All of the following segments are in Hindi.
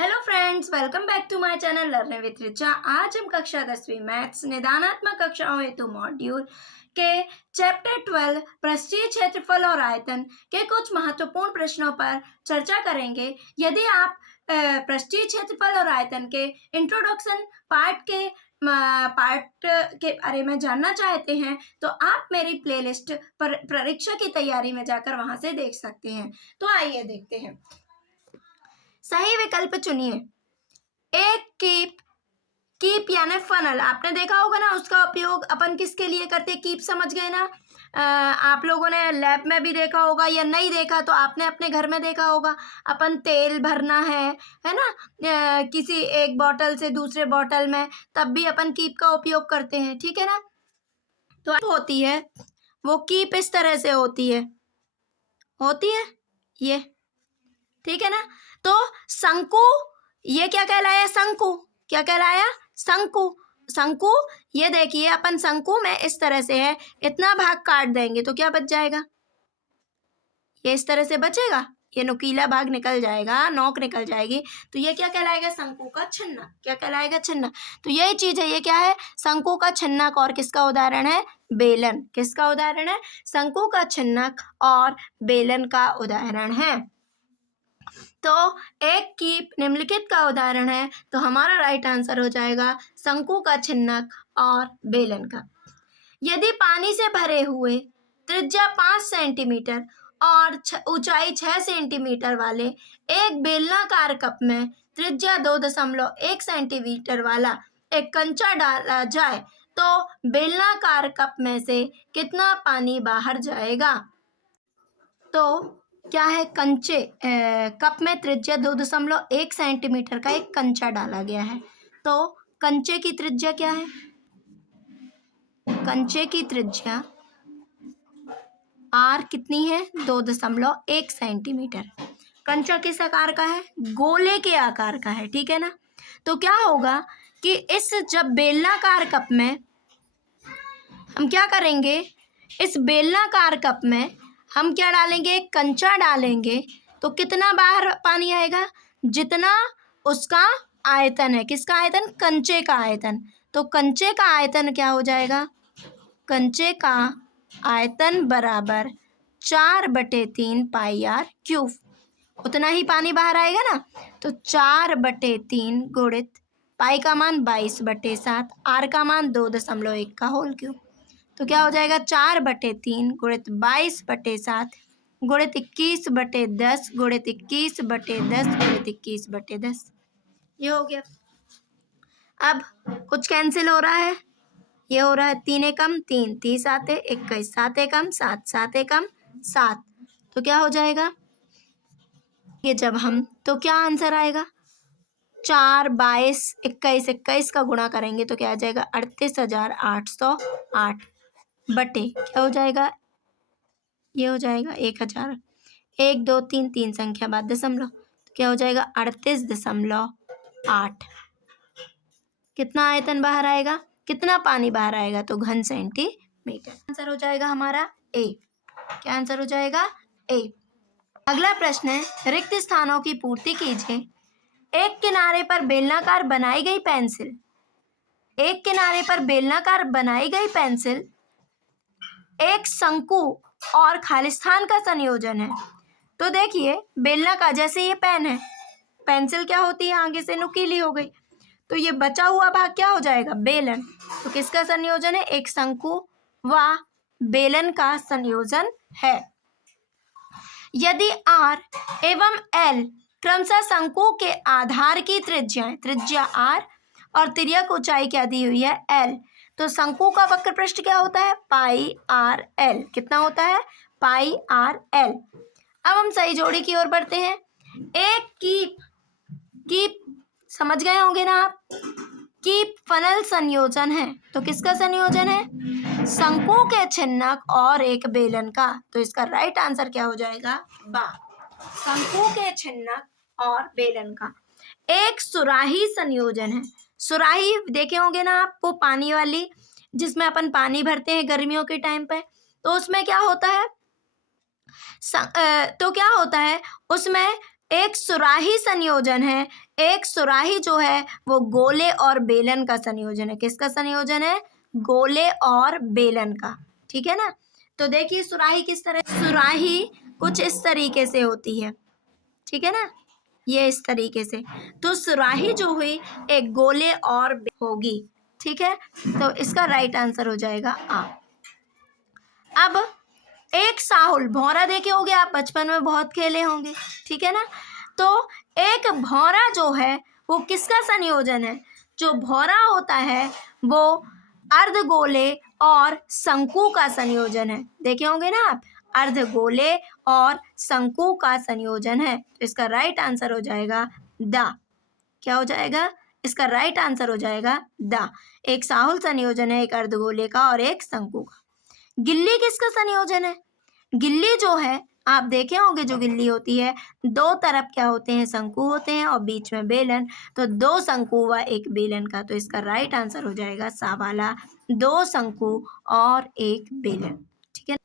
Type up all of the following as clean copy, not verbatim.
Hello friends, welcome back to my channel learning with Richa. आज हम कक्षा 10वीं मैथ्स निदानात्मक कक्षाओं हेतु मॉड्यूल के चैप्टर 12 पृष्ठीय क्षेत्रफल और आयतन के कुछ महत्वपूर्ण प्रश्नों पर चर्चा करेंगे। यदि आप पृष्ठीय क्षेत्रफल और आयतन के इंट्रोडक्शन पार्ट के बारे में जानना चाहते हैं तो आप मेरी प्लेलिस्ट पर परीक्षा की तैयारी में जाकर वहां से देख सकते हैं। तो आइए देखते हैं। सही विकल्प चुनिए। एक कीप यानी फनल, आपने देखा होगा ना, उसका उपयोग अपन किसके लिए करते हैं? कीप समझ गए ना? आप लोगों ने लैब में भी देखा होगा, या नहीं देखा तो आपने अपने घर में देखा होगा। अपन तेल भरना है ना, किसी एक बोतल से दूसरे बोतल में, तब भी अपन कीप का उपयोग करते हैं, ठीक है ना। तो होती है वो कीप इस तरह से होती है ये, ठीक है ना। तो शंकु, ये क्या कहलाया? शंकु। क्या कहलाया? शंकु। शंकु, ये देखिए अपन शंकु में इस तरह से है, इतना भाग काट देंगे तो क्या बच जाएगा? ये इस तरह से बचेगा, ये नुकीला भाग निकल जाएगा, नोक निकल जाएगी, तो ये क्या कहलाएगा? शंकु का छिन्नक। क्या कहलाएगा? छिन्नक। तो यही चीज है, ये क्या है? शंकु का छिन्नक। और किसका उदाहरण है? बेलन। किसका उदाहरण है? शंकु का छिन्नक और बेलन का उदाहरण है। तो एक कीप निम्नलिखित का उदाहरण है, तो हमारा राइट आंसर हो जाएगा शंकु का छिन्नक और बेलन का। यदि पानी से भरे हुए त्रिज्या 5 सेंटीमीटर और ऊंचाई 6 सेंटीमीटर वाले एक बेलनाकार कप में त्रिज्या 2.1 सेंटीमीटर वाला एक कंचा डाला जाए तो बेलनाकार कप में से कितना पानी बाहर जाएगा? तो क्या है? कंचे कप में त्रिज्या 2.1 सेंटीमीटर का एक कंचा डाला गया है, तो कंचे की त्रिज्या क्या है? कंचे की त्रिज्या आर कितनी है? 2.1 सेंटीमीटर। कंचा किस आकार का है? गोले के आकार का है, ठीक है ना। तो क्या होगा कि इस जब बेलनाकार कप में हम क्या करेंगे, इस बेलनाकार कप में हम क्या डालेंगे? कंचा डालेंगे, तो कितना बाहर पानी आएगा? जितना उसका आयतन है। किसका आयतन? कंचे का आयतन। तो कंचे का आयतन क्या हो जाएगा? कंचे का आयतन बराबर 4/3 पाई आर क्यूब। उतना ही पानी बाहर आएगा ना। तो 4/3 गुणित पाई का मान 22/7, आर का मान 2.1 का होल क्यूब। तो क्या हो जाएगा? 4/3 गुणित 22/7 गुणित 21/10 गुणित 21/10 गुणित 21/10। ये हो गया। अब कुछ कैंसिल हो रहा है, ये हो रहा है 3 एकम 3, 30 आते 21, 7 एकम 7, 7 एकम 7। तो क्या हो जाएगा ये जब हम, तो क्या आंसर आएगा? 4, 22, 21, 21 का गुणा करेंगे तो क्या आ जाएगा? 38,808 बटे क्या हो जाएगा? ये हो जाएगा 1000। 1 2 3 3 संख्या बाद दशमलव, तो क्या हो जाएगा? 38.8। कितना आयतन बाहर आएगा? कितना पानी बाहर आएगा? तो घन सेंटीमीटर। आंसर हो जाएगा हमारा ए। क्या आंसर हो जाएगा? ए। अगला प्रश्न है, रिक्त स्थानों की पूर्ति कीजिए। एक किनारे पर बेलनाकार बनाई गई पेंसिल, एक किनारे पर बेलनाकार बनाई गई पेंसिल एक शंकु और खालिस्तान का संयोजन है। तो देखिए बेलनाकार, जैसे ये पेन है, पेंसिल क्या होती है? आगे से नुकीली हो गई, तो ये बचा हुआ भाग क्या हो जाएगा? बेलन। तो किसका संयोजन है? एक शंकु व बेलन का संयोजन है। यदि R एवं L क्रमशः शंकु के आधार की त्रिज्या R और तिर्यक ऊंचाई क्या दी हुई है? L, तो शंकु का वक्र पृष्ठ क्या होता है? पाई आर एल। कितना होता है? पाई आर एल। अब हम सही जोड़ी की ओर बढ़ते हैं। एक कीप समझ गए होंगे ना आप, कीप फनल संयोजन है। तो किसका संयोजन है? शंकु के छिन्नक और एक बेलन का। तो इसका राइट आंसर क्या हो जाएगा? बा। शंकु के छिन्नक और बेलन का। एक सुराही संयोजन है। सुराही देखे होंगे ना आप, वो पानी वाली, जिसमें अपन पानी भरते हैं गर्मियों के टाइम पे। तो उसमें क्या होता है? तो क्या होता है उसमें? एक सुराही संयोजन है। एक सुराही जो है वो गोले और बेलन का संयोजन है। किसका संयोजन है? गोले और बेलन का। ठीक है ना। तो देखिए सुराही किस तरह, सुराही कुछ इस तरीके से होती है। ठीक है ना, ये इस तरीके से। तो सुराही जो हुई एक गोले और होगी। ठीक है, तो इसका राइट आंसर हो जाएगा आ। अब एक साहुल, भौरा देखे होंगे आप, बचपन में बहुत खेले होंगे। ठीक है ना। तो एक भौरा जो है वो किसका संयोजन है? जो भौरा होता है वो अर्धगोले और शंकु का संयोजन है। देखे होंगे ना आप, अर्धगोले और शंकु का संयोजन है। तो इसका राइट आंसर हो जाएगा द। क्या हो जाएगा? इसका राइट आंसर हो जाएगा द। एक साहुल संयोजन है, एक अर्धगोले का और एक शंकु का। गिल्ली किसका संयोजन है? गिल्ली जो है आप देखे होंगे, जो गिल्ली होती है दो तरफ क्या होते हैं? शंकु होते हैं और बीच में बेलन। तो दो शंकु व एक बेलन का। तो इसका राइट आंसर हो जाएगा सा वाला, दो शंकु और एक बेलन। ठीक है।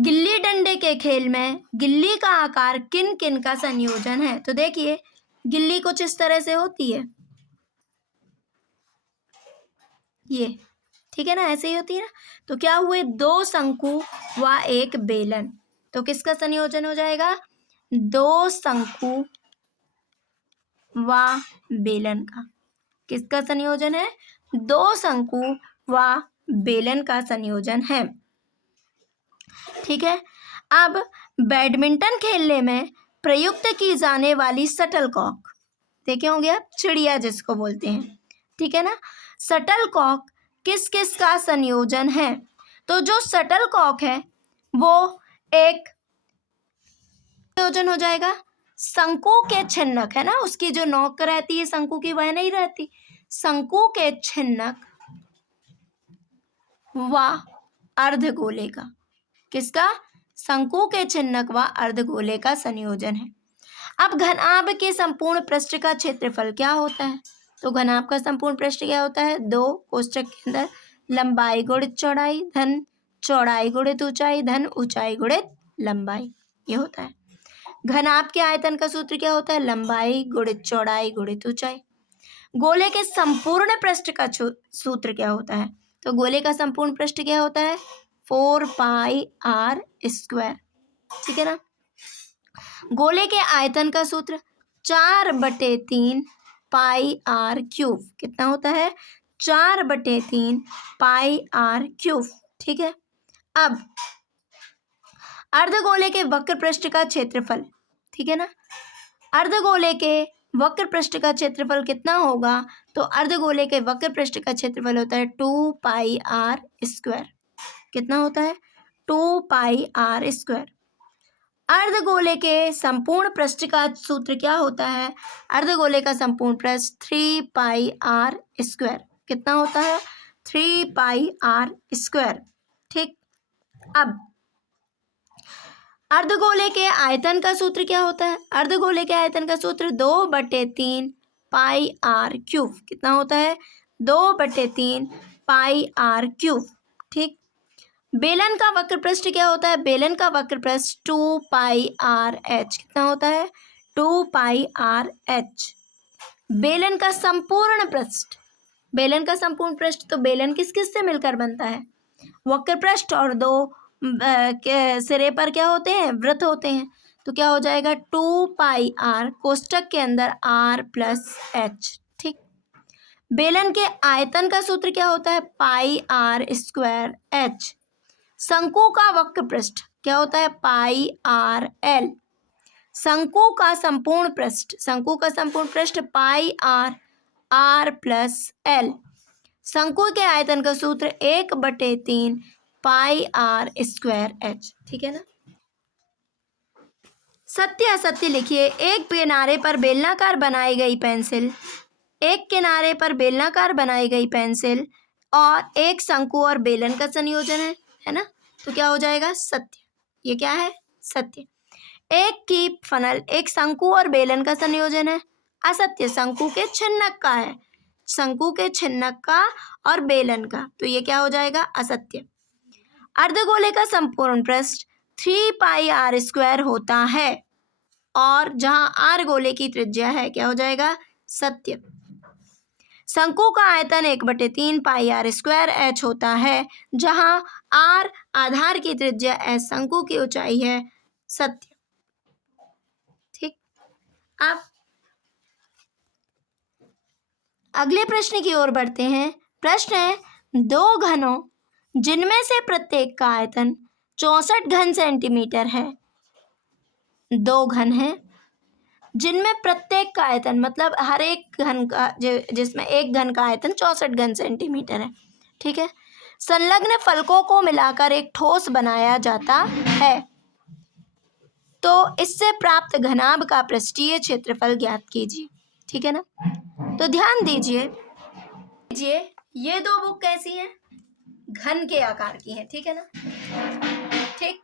गिल्ली डंडे के खेल में गिल्ली का आकार किन किन का संयोजन है? तो देखिए गिल्ली कुछ इस तरह से होती है, ये। ठीक है ना, ऐसे ही होती है ना। तो क्या हुए? दो शंकु व एक बेलन। तो किसका संयोजन हो जाएगा? दो शंकु व बेलन का। किसका संयोजन है? दो शंकु व बेलन का संयोजन है। ठीक है। अब बैडमिंटन खेलने में प्रयुक्त की जाने वाली शटलकॉक, देखे होंगे आप, चिड़िया जिसको बोलते हैं। ठीक है ना। शटलकॉक किस किस का संयोजन है? तो जो शटलकॉक है वो एक संयोजन हो जाएगा शंकु के छिन्नक, है ना, उसकी जो नोक रहती है शंकु की वह नहीं रहती। शंकु के छिन्नक व अर्धगोले का। किसका? शंकु के छिन्नक व अर्धगोले का संयोजन है। अब घनाभ के संपूर्ण पृष्ठ का क्षेत्रफल क्या होता है? तो घनाभ का संपूर्ण पृष्ठ क्या होता है? दो कोष्ठक के अंदर लंबाई गुणित चौड़ाई धन चौड़ाई गुणित ऊंचाई धन ऊंचाई गुणित लंबाई, ये होता है। घनाभ के आयतन का सूत्र क्या होता है? लंबाई गुणित चौड़ाई गुणित ऊंचाई। गोले के संपूर्ण पृष्ठ का सूत्र क्या होता है? तो गोले का संपूर्ण पृष्ठ क्या होता है? 4πr²। ठीक है ना। गोले के आयतन का सूत्र 4/3 πr³। कितना होता है? 4/3 πr³। ठीक है। अब अर्धगोले के वक्र पृष्ठ का क्षेत्रफल, ठीक है ना, अर्धगोले के वक्र पृष्ठ का क्षेत्रफल कितना होगा? तो अर्धगोले के वक्र पृष्ठ का क्षेत्रफल होता है 2πr²। कितना होता है? 2πr²। अर्धगोले के संपूर्ण पृष्ठ का सूत्र क्या होता है? अर्धगोले का संपूर्ण पृष्ठ 3πr²। कितना होता है? 3πr²। ठीक। अब अर्धगोले के आयतन का सूत्र क्या होता है? अर्धगोले के आयतन का सूत्र 2/3 πr³। कितना होता है? 2/3 πr³। ठीक। बेलन का वक्र पृष्ठ क्या होता है? बेलन का वक्र पृष्ठ 2πrh। कितना होता है? 2πrh। बेलन का संपूर्ण पृष्ठ, बेलन का संपूर्ण पृष्ठ, तो बेलन किस किस से मिलकर बनता है? वक्र पृष्ठ और दो सिरे पर क्या होते हैं? वृत्त होते हैं। तो क्या हो जाएगा? 2πr कोष्ठक के अंदर r+h। ठीक। बेलन के आयतन का सूत्र क्या होता है? πr²h। शंकु का वक्र पृष्ठ क्या होता है? πrl। शंकु का संपूर्ण पृष्ठ, शंकु का संपूर्ण पृष्ठ πr+l। शंकु के आयतन का सूत्र 1/3 πr²h। ठीक है ना। सत्य असत्य लिखिए। एक किनारे पर बेलनाकार बनाई गई पेंसिल, एक किनारे पर बेलनाकार बनाई गई पेंसिल और एक शंकु और बेलन का संयोजन है ना। तो क्या हो जाएगा? सत्य। ये क्या है? सत्य। एक की फनल एक शंकु और बेलन का संयोजन है। असत्य। शंकु के छिन्नक का है, शंकु के छिन्नक का और बेलन का। तो ये क्या हो जाएगा? असत्य। अर्धगोले का संपूर्ण पृष्ठ 3πr² होता है और जहां आर गोले की त्रिज्या है क्या हो जाएगा, सत्य। शंकु का आयतन 1/3 पाई आर स्क्वायर एच होता है, जहां आर आधार की त्रिज्या एच शंकु की ऊंचाई है, सत्य। ठीक, अब अगले प्रश्न की ओर बढ़ते हैं। प्रश्न है, दो घनों जिनमें से प्रत्येक का आयतन 64 घन सेंटीमीटर है, दो घन हैं जिनमें प्रत्येक का आयतन मतलब हर एक घन का जिसमें एक घन का आयतन 64 घन सेंटीमीटर है, ठीक है। संलग्न फलकों को मिलाकर एक ठोस बनाया जाता है, तो इससे प्राप्त घनाभ का पृष्ठीय क्षेत्रफल ज्ञात कीजिए, ठीक है ना। तो ध्यान दीजिए, ये दो बुक कैसी हैं, घन के आकार की हैं, ठीक है ना। ठीक,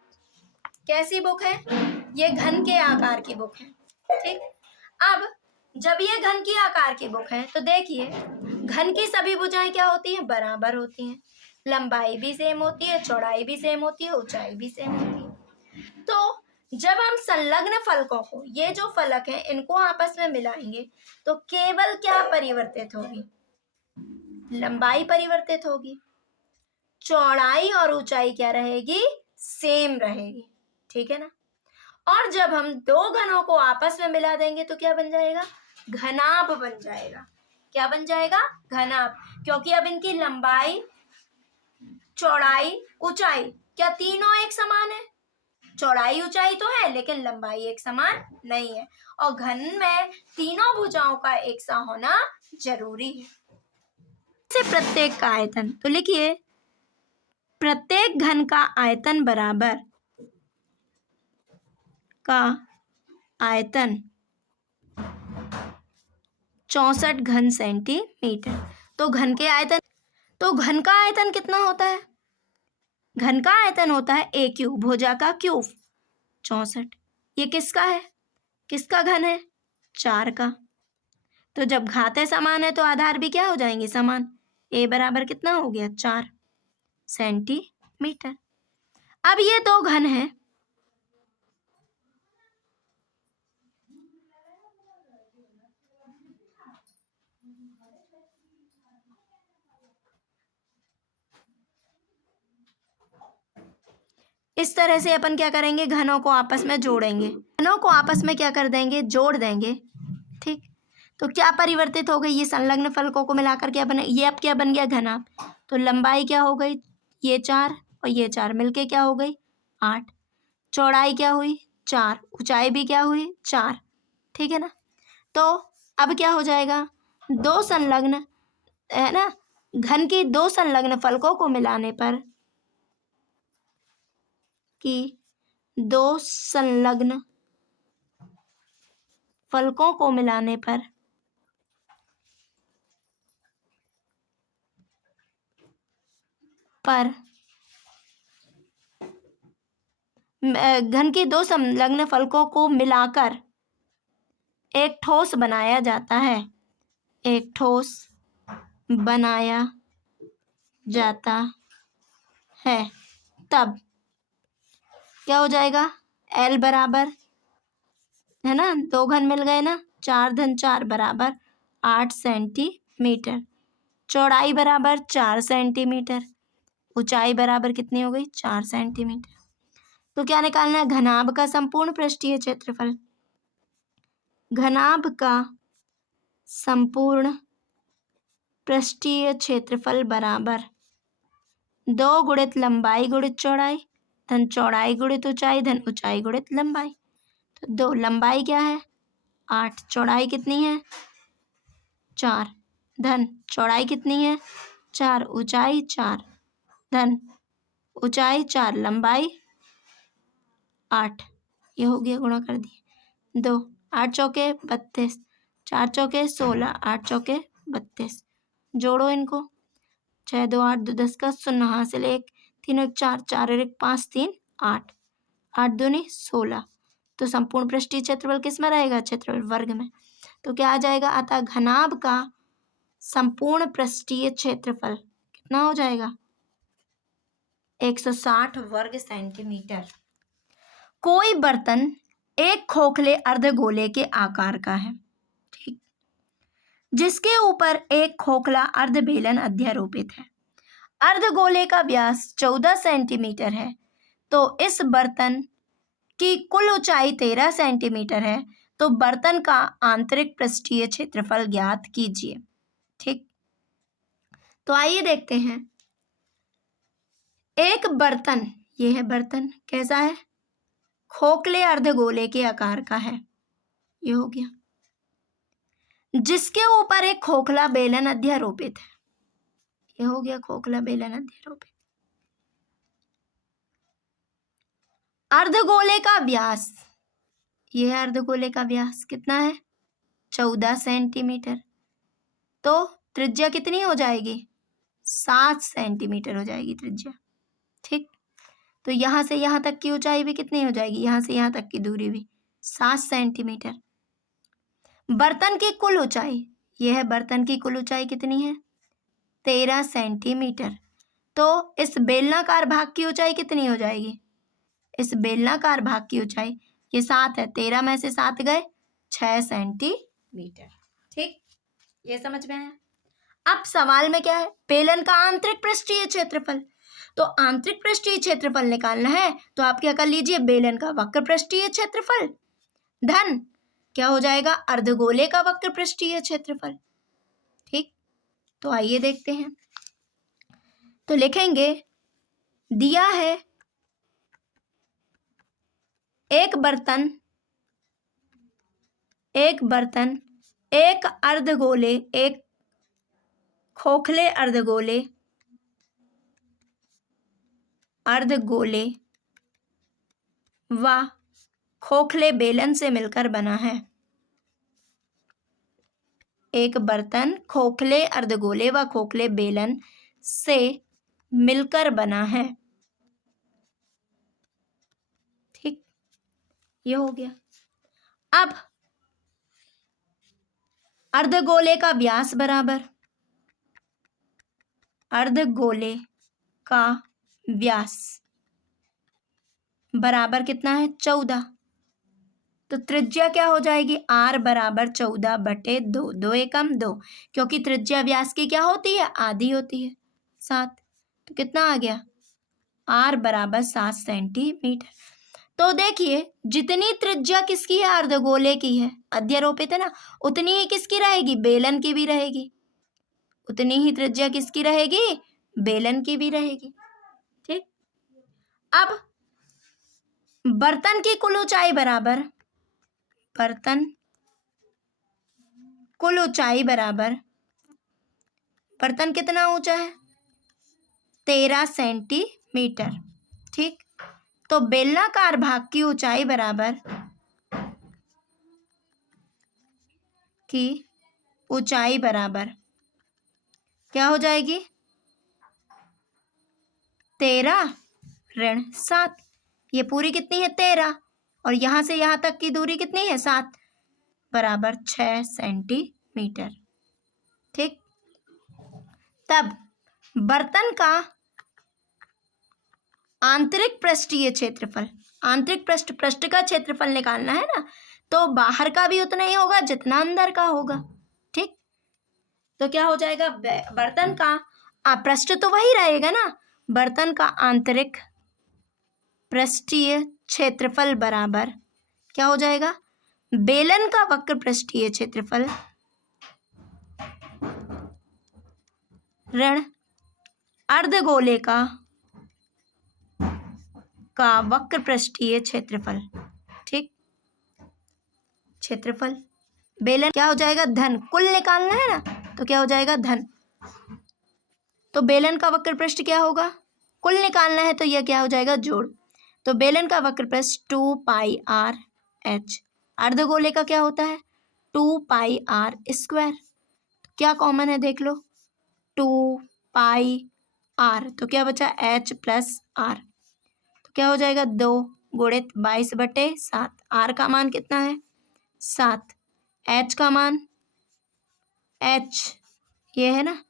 कैसी बुक है, ये घन के आकार की बुक है, ठीक। अब जब ये घन की आकार की बुक है तो देखिए घन की सभी भुजाएं क्या होती हैं, बराबर होती हैं, लंबाई भी सेम होती है, चौड़ाई भी सेम होती है, ऊंचाई भी सेम होती है। तो जब हम संलग्न फलकों को, ये जो फलक हैं इनको आपस में मिलाएंगे तो केवल क्या परिवर्तित होगी, लंबाई परिवर्तित होगी, चौड़ाई और ऊंचाई क्या रहेगी, सेम रहेगी, ठीक है ना। और जब हम दो घनों को आपस में मिला देंगे तो क्या बन जाएगा, घनाभ बन जाएगा। क्या बन जाएगा, घनाभ, क्योंकि अब इनकी लंबाई, चौड़ाई, ऊंचाई क्या तीनों एक समान है, चौड़ाई ऊंचाई तो है लेकिन लंबाई एक समान नहीं है, और घन में तीनों भुजाओं का एक सा होना जरूरी है। से प्रत्येक का आयतन, तो लिखिए प्रत्येक घन का आयतन बराबर का आयतन 64 घन सेंटीमीटर। तो घन के आयतन, तो घन का आयतन कितना होता है, घन का आयतन होता है a क्यूब, भुजा का क्यूब 64। ये किसका है, किसका घन है, 4 का। तो जब घातें समान है तो आधार भी क्या हो जाएंगे, समान। a बराबर कितना हो गया, 4 सेंटीमीटर। अब ये दो घन हैं, इस तरह से अपन क्या करेंगे, घनों को आपस में जोड़ेंगे, घनों को आपस में क्या कर देंगे, जोड़ देंगे, ठीक। तो क्या परिवर्तित हो गई, ये संलग्न फलकों को मिलाकर क्या बने, ये अब क्या बन गया, घनाभ। तो लंबाई क्या हो गई, ये 4 और ये 4 मिलके क्या हो गई, 8। चौड़ाई क्या हुई, 4, ऊंचाई भी क्या हुई, 4, ठीक है ना। तो अब क्या हो जाएगा, दो संलग्न है ना, घन की दो संलग्न फलकों को मिलाने पर, कि दो संलग्न फलकों को मिलाने पर घन की दो संलग्न फलकों को मिलाकर एक ठोस बनाया जाता है, एक ठोस बनाया जाता है, तब क्या हो जाएगा, L बराबर है ना, दो घन मिल गए ना, 4 धन 4 बराबर 8 सेंटीमीटर, चौड़ाई बराबर 4 सेंटीमीटर, ऊंचाई बराबर कितनी हो गई, 4 सेंटीमीटर। तो क्या निकालना है, घनाभ का संपूर्ण पृष्ठीय क्षेत्रफल, घनाभ का संपूर्ण पृष्ठीय क्षेत्रफल बराबर 2 गुणित लंबाई गुणित चौड़ाई धन चौड़ाई गुणित ऊंचाई धन ऊंचाई गुणित लंबाई। तो 2, लंबाई क्या है 8, चौड़ाई कितनी है 4 धन चौड़ाई कितनी है 4, ऊंचाई 4 धन ऊंचाई 4, लंबाई 8। ये हो गया, गुणा कर दिए 2, 8 चौके 32, 4 चौके 16, 8 चौके 32, जोड़ो इनको, 6 2 8 2 10 का 0 हासिल 1 3 1 4 4 और 1 5 3 8 8 दूनी 16। तो संपूर्ण पृष्ठीय क्षेत्रफल किस में रहेगा, क्षेत्रफल वर्ग में। तो क्या आ जाएगा, अतः घनाभ का संपूर्ण पृष्ठीय क्षेत्रफल कितना हो जाएगा 160 वर्ग सेंटीमीटर। कोई बर्तन एक खोखले अर्धगोले के आकार का है, ठीक, जिसके ऊपर एक खोखला अर्धबेलन अध्यारोपित है। अर्धगोले का व्यास 14 सेंटीमीटर है, तो इस बर्तन की कुल ऊंचाई 13 सेंटीमीटर है, तो बर्तन का आंतरिक पृष्ठीय क्षेत्रफल ज्ञात कीजिए। ठीक, तो आइए देखते हैं। एक बर्तन, ये है बर्तन, कैसा है? खोखले अर्धगोले के आकार का है, ये हो गया, जिसके ऊपर एक खोखला बेलन अध्यारोपित है, ये हो गया खोखला बेलन अध्यारोपित। अर्धगोले का व्यास, ये है अर्धगोले का व्यास, कितना है? 14 सेंटीमीटर, तो त्रिज्या कितनी हो जाएगी? 7 सेंटीमीटर हो जाएगी त्रिज्या। ठीक, तो यहां से यहां तक की ऊंचाई भी कितनी हो जाएगी? यहां से यहां तक की दूरी भी 7 सेंटीमीटर। बर्तन की कुल ऊंचाई, यह है बर्तन की कुल ऊंचाई कितनी है? 13 सेंटीमीटर, तो इस बेलनाकार भाग की ऊंचाई कितनी हो जाएगी? इस बेलनाकार भाग की ऊंचाई, ये 7 है, 13 में से 7 गए, 6 सेंटीमीटर। ठीक, ये समझ में आया? अब सवाल में क्या है? बेलन का आंतरिक पृष्ठीय क्षेत्रफल। तो आंतरिक पृष्ठीय क्षेत्रफल निकालना है तो आप क्या कर लीजिए? बेलन का वक्र पृष्ठीय क्षेत्रफल धन क्या हो जाएगा? अर्धगोले का वक्र पृष्ठीय क्षेत्रफल। ठीक, तो आइए देखते हैं। तो लिखेंगे, दिया है एक बर्तन एक अर्धगोले, एक खोखले अर्धगोले व खोखले बेलन से मिलकर बना है। एक बर्तन खोखले अर्धगोले व खोखले बेलन से मिलकर बना है। ठीक, ये हो गया। अब अर्धगोले का व्यास बराबर, अर्धगोले का व्यास बराबर कितना है? 14, तो त्रिज्या क्या हो जाएगी? r बराबर 14/2, 2 एकम 2, क्योंकि त्रिज्या व्यास की क्या होती है? आधी होती है, 7, तो कितना आ गया? r बराबर 7 सेंटीमीटर। तो देखिए, जितनी त्रिज्या किसकी है? अर्धगोले की है, अध्यारोपित है ना, उतनी ही किसकी रहेगी? बेलन की भी रहेगी। उतनी ही त्रिज्या किसकी रहेगी? बेलन की भी रहेगी। ठीक, अब बर्तन की कुल ऊंचाई बराबर, बर्तन कुल ऊंचाई बराबर, बर्तन कितना ऊंचा है? 13 सेंटीमीटर। ठीक, तो बेलनाकार भाग की ऊंचाई बराबर, की ऊंचाई बराबर क्या हो जाएगी? 13 ऋण 7, ये पूरी कितनी है? 13, और यहां से यहां तक की दूरी कितनी है? 7, बराबर 6 सेंटीमीटर। ठीक, तब बर्तन का आंतरिक पृष्ठीय क्षेत्रफल, आंतरिक पृष्ठ का क्षेत्रफल निकालना है ना, तो बाहर का भी उतना ही होगा जितना अंदर का होगा। ठीक, तो क्या हो जाएगा? बर्तन का पृष्ठ तो वही रहेगा ना, बर्तन का आंतरिक पृष्ठीय क्षेत्रफल बराबर क्या हो जाएगा? बेलन का वक्र पृष्ठीय क्षेत्रफल ऋण अर्धगोले का वक्र पृष्ठीय क्षेत्रफल। ठीक, क्षेत्रफल बेलन क्या हो जाएगा? धन, कुल निकालना है ना, तो क्या हो जाएगा? धन, तो बेलन का वक्र पृष्ठ क्या होगा? कुल निकालना है तो यह क्या हो जाएगा? जोड़, तो बेलन का वक्र पृष्ठ 2πr/h, अर्धगोले का क्या होता है? 2πr²। क्या कॉमन है देख लो, 2πr, तो क्या बचा? h + r, तो क्या हो जाएगा? 2 गुणित 22/7, r का मान कितना है? 7, h का मान, h ये है ना,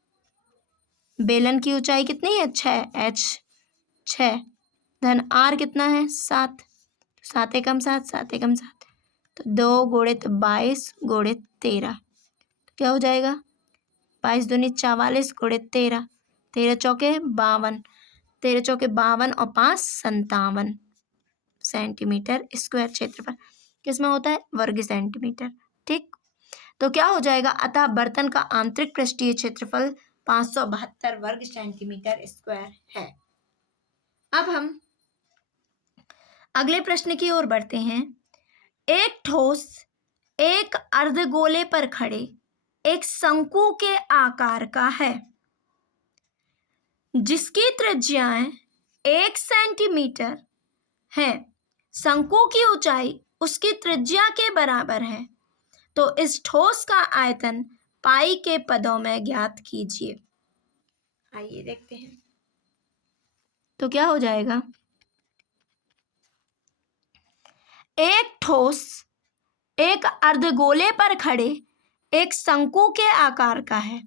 बेलन की ऊंचाई कितनी है? 6, h 6, धन r कितना है? 7, 7 एकम 7, 7 एकम 7, तो 2 गुणित 22 गुणित 13 क्या हो जाएगा? 22 दूनी 44 गुणित 13, 13 चौके 52, 13 चौके 52 और 5 57 सेंटीमीटर स्क्वायर क्षेत्रफल किसमें होता है? वर्ग सेंटीमीटर। ठीक, तो क्या हो जाएगा? अतः बर्तन का आंतरिक पृष्ठीय क्षेत्रफल 572 वर्ग सेंटीमीटर स्क्वायर है। अब हम अगले प्रश्न की ओर बढ़ते हैं। एक ठोस एक अर्धगोले पर खड़े एक शंकु के आकार का है जिसकी त्रिज्याएं 1 सेंटीमीटर है। शंकु की ऊंचाई उसकी त्रिज्या के बराबर है, तो इस ठोस का आयतन पाई के पदों में ज्ञात कीजिए। आइए देखते हैं। तो क्या हो जाएगा? एक ठोस एक अर्धगोले पर खड़े एक शंकु के आकार का है।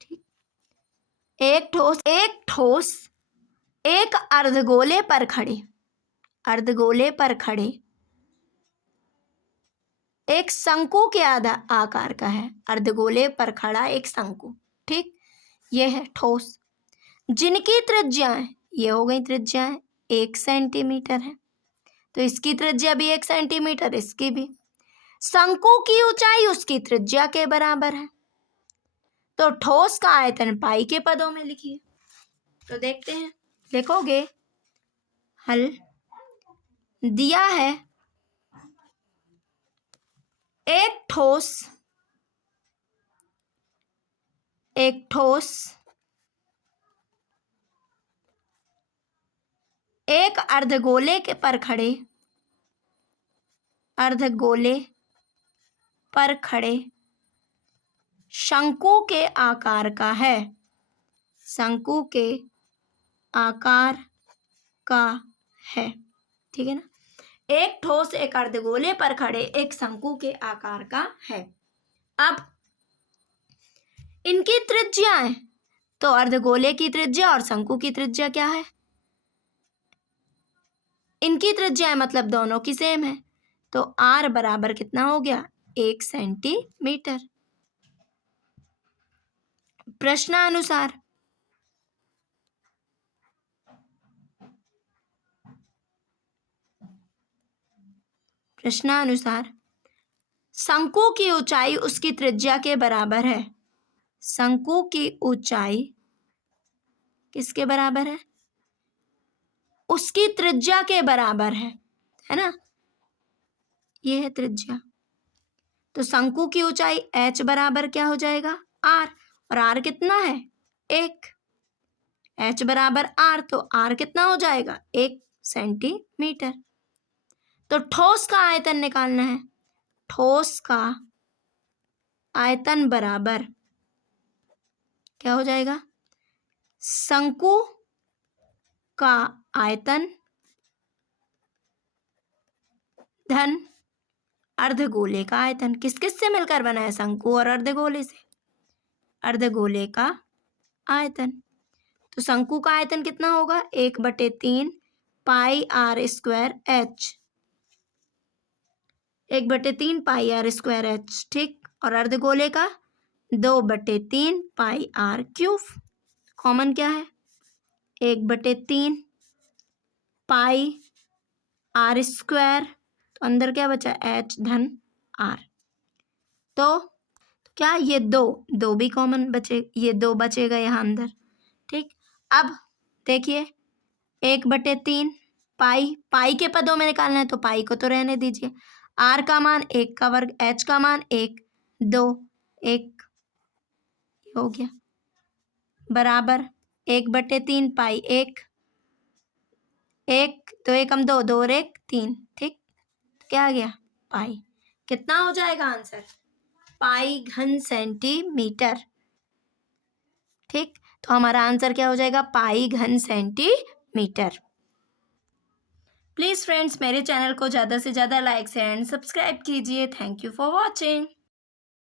ठीक, एक ठोस एक अर्धगोले पर खड़े एक शंकु के आकार का है। अर्धगोले पर खड़ा एक शंकु, ठीक, यह है ठोस, जिनकी त्रिज्याएं, ये हो गई त्रिज्याएं, 1 सेंटीमीटर है, तो इसकी त्रिज्या भी 1 सेंटीमीटर, इसकी भी। शंकु की ऊंचाई उसकी त्रिज्या के बराबर है, तो ठोस का आयतन पाई के पदों में लिखिए। तो देखते हैं, लिखोगे, हल दिया है एक ठोस एक अर्धगोले पर खड़े शंकु के आकार का है। शंकु के आकार का है, ठीक है ना। एक ठोस एक अर्धगोले पर खड़े एक शंकु के आकार का है। अब इनकी त्रिज्याएं, तो अर्धगोले की त्रिज्या और शंकु की त्रिज्या क्या है? इनकी त्रिज्याएं मतलब दोनों की सेम है, तो r बराबर कितना हो गया? 1 सेंटीमीटर। प्रश्नानुसार शंकु की ऊंचाई उसकी त्रिज्या के बराबर है। शंकु की ऊंचाई किसके बराबर है? उसकी त्रिज्या के बराबर है ना, ये है त्रिज्या। तो शंकु की ऊंचाई h बराबर क्या हो जाएगा? r, और r कितना है? 1। h बराबर r, तो r कितना हो जाएगा? 1 सेंटीमीटर। तो ठोस का आयतन निकालना है। ठोस का आयतन बराबर क्या हो जाएगा? शंकु का आयतन धन अर्धगोले का आयतन। किस किस से मिलकर बना है? शंकु और अर्धगोले से। अर्धगोले का आयतन, तो शंकु का आयतन कितना होगा? 1/3 पाई r स्क्वायर h, 1/3 पाई r स्क्वायर h, ठीक। और अर्धगोले का 2/3 पाई r क्यूब। कॉमन क्या है? 1/3 पाई r स्क्वायर, तो अंदर क्या बचा? h धन r। तो क्या ये दो भी कॉमन बचे, ये 2 बचेगा यहाँ अंदर, ठीक। अब देखिए, 1/3 पाई के पदों में निकालना है, तो पाई को तो रहने दीजिए। r का मान 1 का वर्ग, h का मान 1, 2, 1 हो गया, बराबर 1/3 पाई 1, 2 एकम 2, 2 और 1 3, ठीक। क्या आ गया? पाई। कितना हो जाएगा आंसर? पाई घन सेंटीमीटर, ठीक। तो हमारा आंसर क्या हो जाएगा? पाई घन सेंटीमीटर। प्लीज फ्रेंड्स, मेरे चैनल को ज़्यादा से ज़्यादा लाइक एंड सब्सक्राइब कीजिए। Thank you for watching.